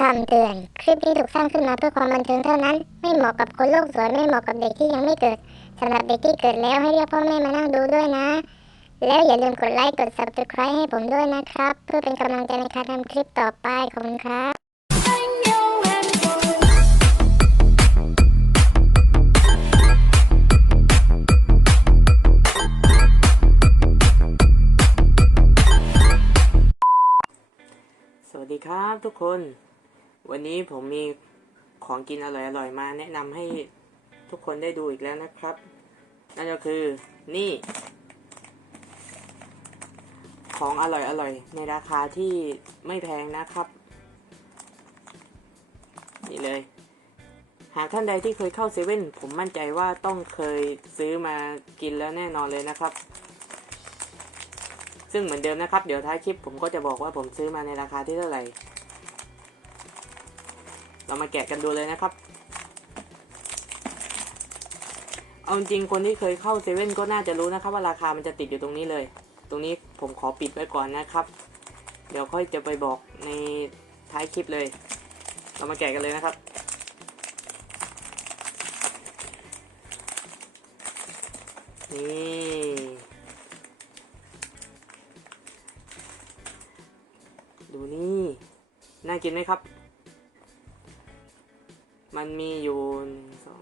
คำเตือน คลิปนี้ถูกสร้างขึ้นมาเพื่อความบันเทิงเท่านั้น ไม่เหมาะกับคนโลกสวย ไม่เหมาะกับเด็กที่ยังไม่เกิดสำหรับเด็กที่เกิดแล้วให้เรียกพ่อแม่มานั่งดูด้วยนะ แล้วอย่าลืมกดไลค์ กด subscribe ให้ผมด้วยนะครับ เพื่อเป็นกำลังใจในการทำคลิปต่อไป ขอบคุณครับสวัสดีครับทุกคน วันนี้ผมมีของกินอร่อยๆมาแนะนำให้ทุกคนได้ดูอีกแล้วนะครับ นั่นก็คือนี่ ของอร่อยๆในราคาที่ไม่แพงนะครับ นี่เลย หากท่านใดที่เคยเข้าเซเว่นผมมั่นใจว่าต้องเคยซื้อมากินแล้วแน่นอนเลยนะครับ ซึ่งเหมือนเดิมนะครับ เดี๋ยวท้ายคลิปผมก็จะบอกว่าผมซื้อมาในราคาที่เท่าไหร่ เรามาแกะกันดูเลยนะครับ เอาจริงคนที่เคยเข้าเซเว่นก็น่าจะรู้นะครับ ว่าราคามันจะติดอยู่ตรงนี้เลย ตรงนี้ผมขอปิดไว้ก่อนนะครับ เดี๋ยวค่อยจะไปบอกในท้ายคลิปเลย เรามาแกะกันเลยนะครับ นี่ดูนี่ น่ากินไหมครับ มันมีอยู่หนึ่งสอง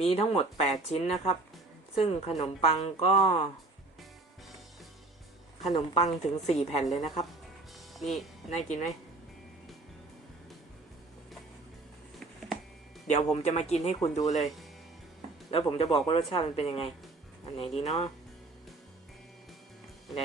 มีทั้งหมด 8 ชิ้นนะครับ ซึ่งขนมปังก็ ขนมปังถึง 4 แผ่นเลยนะครับ นี่ น่ากินไหม เดี๋ยวผมจะมากินให้คุณดูเลย แล้วผมจะบอกว่ารสชาติมันเป็นยังไง อันไหนดีเนาะอันไหน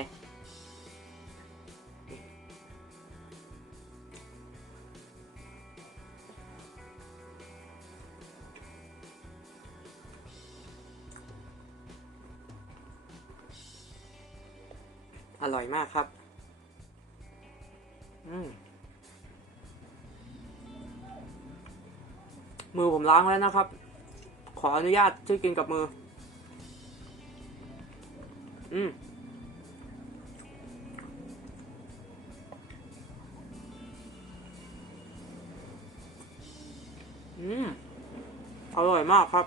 อร่อยมากครับ อืมมือผมล้างแล้วนะครับ ขออนุญาตช่วยกินกับมือ อืมอืม อร่อยมากครับ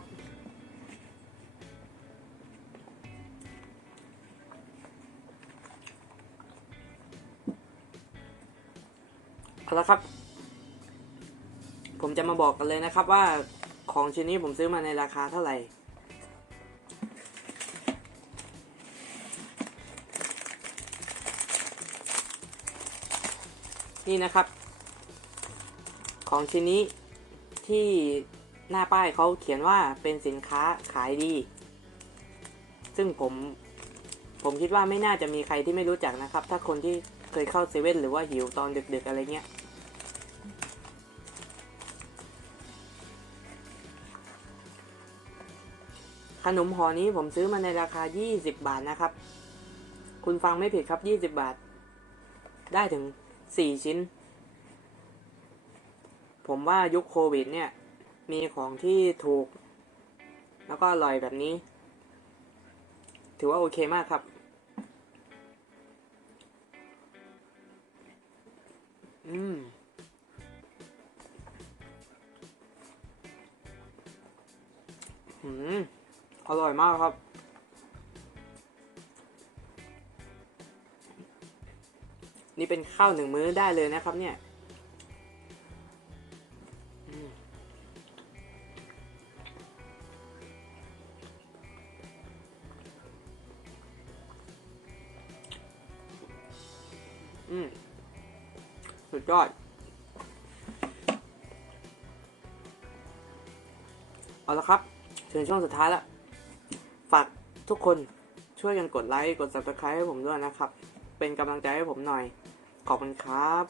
เอาละครับ ผมจะมาบอกกันเลยนะครับว่าของชิ้นนี้ผมซื้อมาในราคาเท่าไหร่ นี่นะครับ ของชิ้นนี้ที่หน้าป้ายเขาเขียนว่าเป็นสินค้าขายดี ซึ่งผมผมคิดว่าไม่น่าจะมีใครที่ไม่รู้จักนะครับ ถ้าคนที่เคยเข้าเซเว่นหรือว่าหิวตอนดึกๆอะไรเงี้ย นมห่อนี้ผมซื้อมาในราคา 20 บาทนะครับ คุณฟังไม่ผิดครับ 20 บาท ได้ถึง 4 ชิ้น ผมว่ายุคโควิดเนี่ย มีของที่ถูก แล้วก็อร่อยแบบนี้ ถือว่าโอเคมากครับ อืมอืม อร่อยมากครับ นี่เป็นข้าวหนึ่งมื้อได้เลยนะครับเนี่ยอืมอืมสุดยอด เอาละครับ ถึงช่วงสุดท้ายแล้ว ฝากทุกคนช่วยกันกดไลค์ กด subscribe ให้ผมด้วยนะครับ เป็นกำลังใจให้ผมหน่อย ขอบคุณครับ